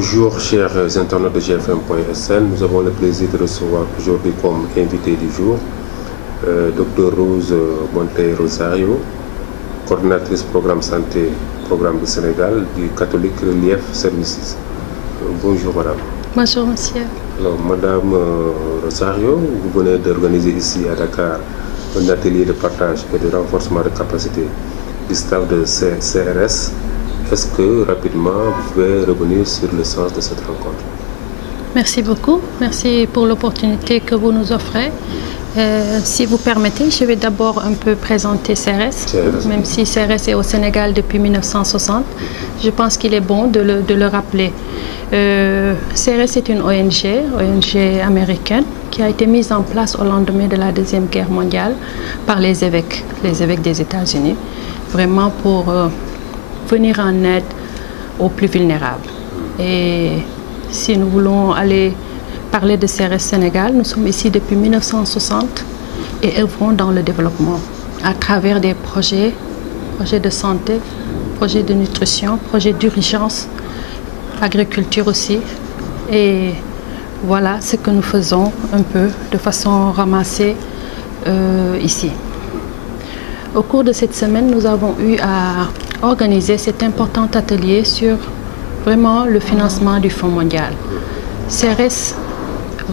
Bonjour chers internautes de GFM.sn, nous avons le plaisir de recevoir aujourd'hui comme invité du jour Dr Rose Monteiro Rosario, coordinatrice programme santé, programme du Sénégal du Catholic Relief Services. Bonjour madame. Bonjour monsieur. Alors madame Rosario, vous venez d'organiser ici à Dakar un atelier de partage et de renforcement de capacité du staff de CRS. Est-ce que rapidement vous pouvez revenir sur le sens de cette rencontre? Merci beaucoup. Merci pour l'opportunité que vous nous offrez. Si vous permettez, je vais d'abord un peu présenter CRS. Même si CRS est au Sénégal depuis 1960, je pense qu'il est bon de le rappeler. CRS est une ONG américaine qui a été mise en place au lendemain de la Deuxième Guerre mondiale par les évêques des États-Unis, vraiment pour venir en aide aux plus vulnérables. Et si nous voulons aller parler de CRS Sénégal, nous sommes ici depuis 1960 et œuvrons dans le développement à travers des projets de santé, projets de nutrition, projets d'urgence, agriculture aussi. Et voilà ce que nous faisons un peu de façon ramassée ici. Au cours de cette semaine, nous avons eu à organiser cet important atelier sur vraiment le financement du Fonds mondial. CRS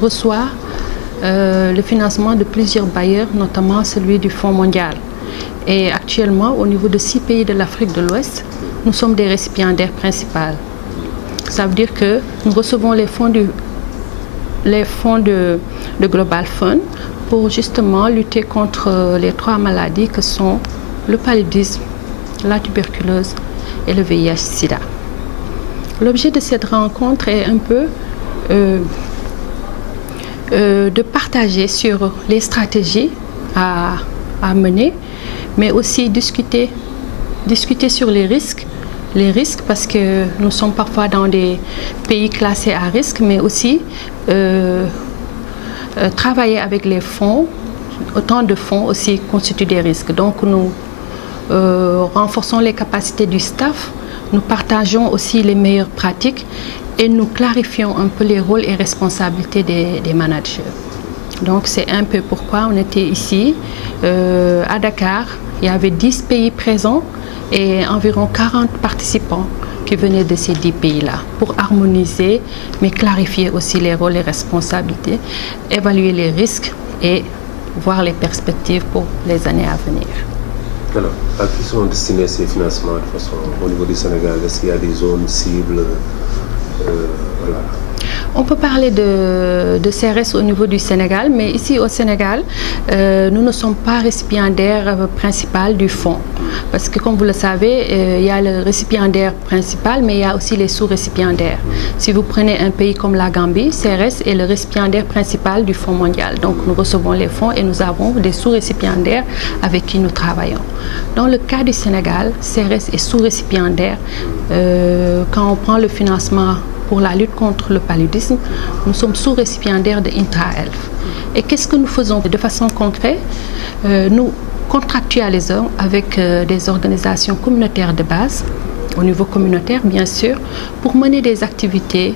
reçoit le financement de plusieurs bailleurs, notamment celui du Fonds mondial. Et actuellement, au niveau de 6 pays de l'Afrique de l'Ouest, nous sommes des récipiendaires principaux. Ça veut dire que nous recevons les fonds de Global Fund pour justement lutter contre les 3 maladies que sont le paludisme, la tuberculose et le VIH-Sida. L'objet de cette rencontre est un peu de partager sur les stratégies à mener, mais aussi discuter sur les risques parce que nous sommes parfois dans des pays classés à risque, mais aussi travailler avec les fonds, autant de fonds aussi constituent des risques. Donc nous renforçons les capacités du staff, nous partageons aussi les meilleures pratiques et nous clarifions un peu les rôles et responsabilités des managers. Donc c'est un peu pourquoi on était ici à Dakar. Il y avait 10 pays présents et environ 40 participants qui venaient de ces 10 pays-là pour harmoniser, mais clarifier aussi les rôles et responsabilités, évaluer les risques et voir les perspectives pour les années à venir. Alors, à qui sont destinés ces financements de façon au niveau du Sénégal? Est-ce qu'il y a des zones cibles? Voilà. On peut parler de CRS au niveau du Sénégal, mais ici au Sénégal, nous ne sommes pas récipiendaires principal du fonds. Parce que comme vous le savez, il y a le récipiendaire principal, mais il y a aussi les sous-récipiendaires. Si vous prenez un pays comme la Gambie, CRS est le récipiendaire principal du Fonds mondial. Donc nous recevons les fonds et nous avons des sous-récipiendaires avec qui nous travaillons. Dans le cas du Sénégal, CRS est sous-récipiendaire. Quand on prend le financement pour la lutte contre le paludisme, nous sommes sous-récipiendaires de Intra-Health. Et qu'est-ce que nous faisons de façon concrète? Nous contractualisons avec des organisations communautaires de base, au niveau communautaire bien sûr, pour mener des activités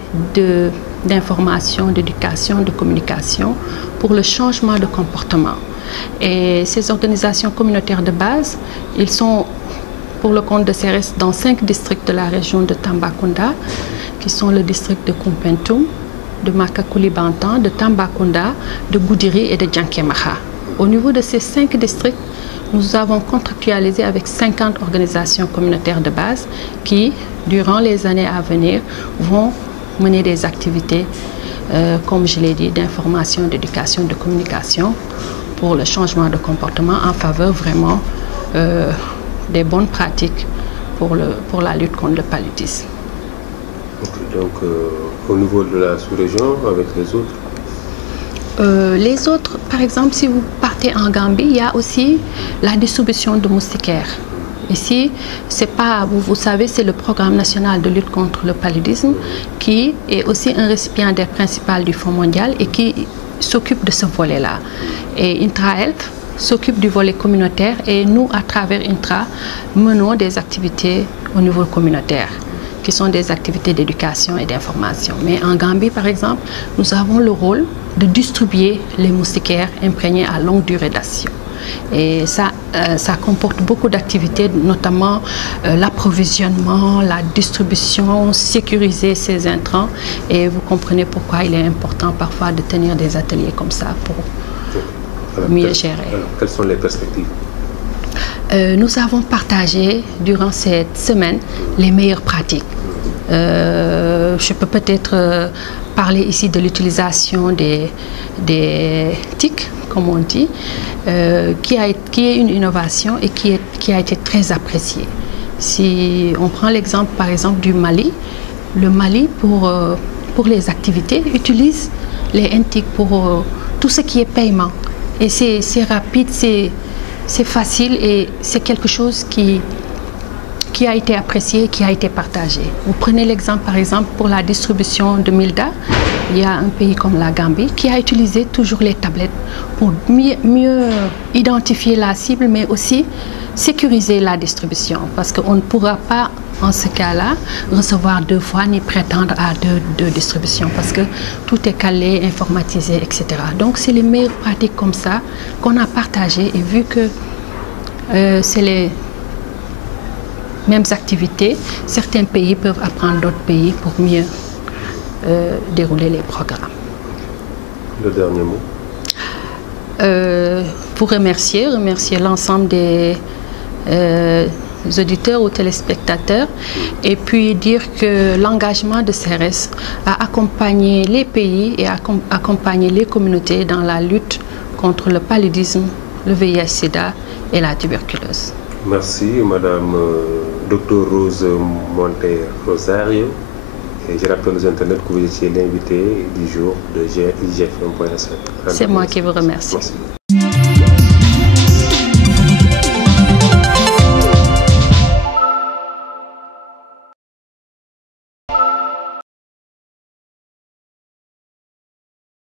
d'information, d'éducation, de communication pour le changement de comportement. Et ces organisations communautaires de base, ils sont pour le compte de CRS dans 5 districts de la région de Tambacounda, qui sont le district de Koumpentoum, de Makacouli-Bantan, de Tambacounda, de Goudiri et de Djankémaha. Au niveau de ces 5 districts, nous avons contractualisé avec 50 organisations communautaires de base qui, durant les années à venir, vont mener des activités, comme je l'ai dit, d'information, d'éducation, de communication pour le changement de comportement en faveur vraiment des bonnes pratiques pour la lutte contre le paludisme. Okay, donc au niveau de la sous-région, avec les autres, par exemple, si vous partez en Gambie, il y a aussi la distribution de moustiquaires. Ici, c'est pas, vous savez, c'est le programme national de lutte contre le paludisme qui est aussi un récipiendaire principal du Fonds mondial et qui s'occupe de ce volet-là. Et Intra-Health s'occupe du volet communautaire et nous, à travers Intra, menons des activités au niveau communautaire. qui sont des activités d'éducation et d'information. Mais en Gambie, par exemple, nous avons le rôle de distribuer les moustiquaires imprégnés à longue durée d'action. Et ça comporte beaucoup d'activités, notamment l'approvisionnement, la distribution, sécuriser ces intrants. Et vous comprenez pourquoi il est important parfois de tenir des ateliers comme ça pour mieux gérer. Quelles sont les perspectives? Nous avons partagé durant cette semaine les meilleures pratiques. Je peux peut-être parler ici de l'utilisation des TIC, comme on dit, qui est une innovation et qui a été très appréciée. Si on prend l'exemple par exemple du Mali, le Mali pour les activités utilise les NTIC pour tout ce qui est paiement. Et c'est rapide, c'est facile et c'est quelque chose qui a été apprécié, qui a été partagé. Vous prenez l'exemple par exemple pour la distribution de Milda, il y a un pays comme la Gambie qui a utilisé toujours les tablettes pour mieux identifier la cible mais aussi sécuriser la distribution parce qu'on ne pourra pas en ce cas-là recevoir 2 fois ni prétendre à deux distributions parce que tout est calé, informatisé, etc. Donc c'est les meilleures pratiques comme ça qu'on a partagées et vu que c'est les mêmes activités, certains pays peuvent apprendre d'autres pays pour mieux dérouler les programmes. Le dernier mot? Pour remercier l'ensemble des auditeurs ou téléspectateurs et puis dire que l'engagement de CERES a accompagné les pays et accompagné les communautés dans la lutte contre le paludisme, le VIH/SIDA et la tuberculose. Merci Madame Dr Rose Monteiro Rosario. Et je rappelle aux internautes que vous étiez l'invité du jour de IGFM.sn. C'est moi qui vous remercie. Merci.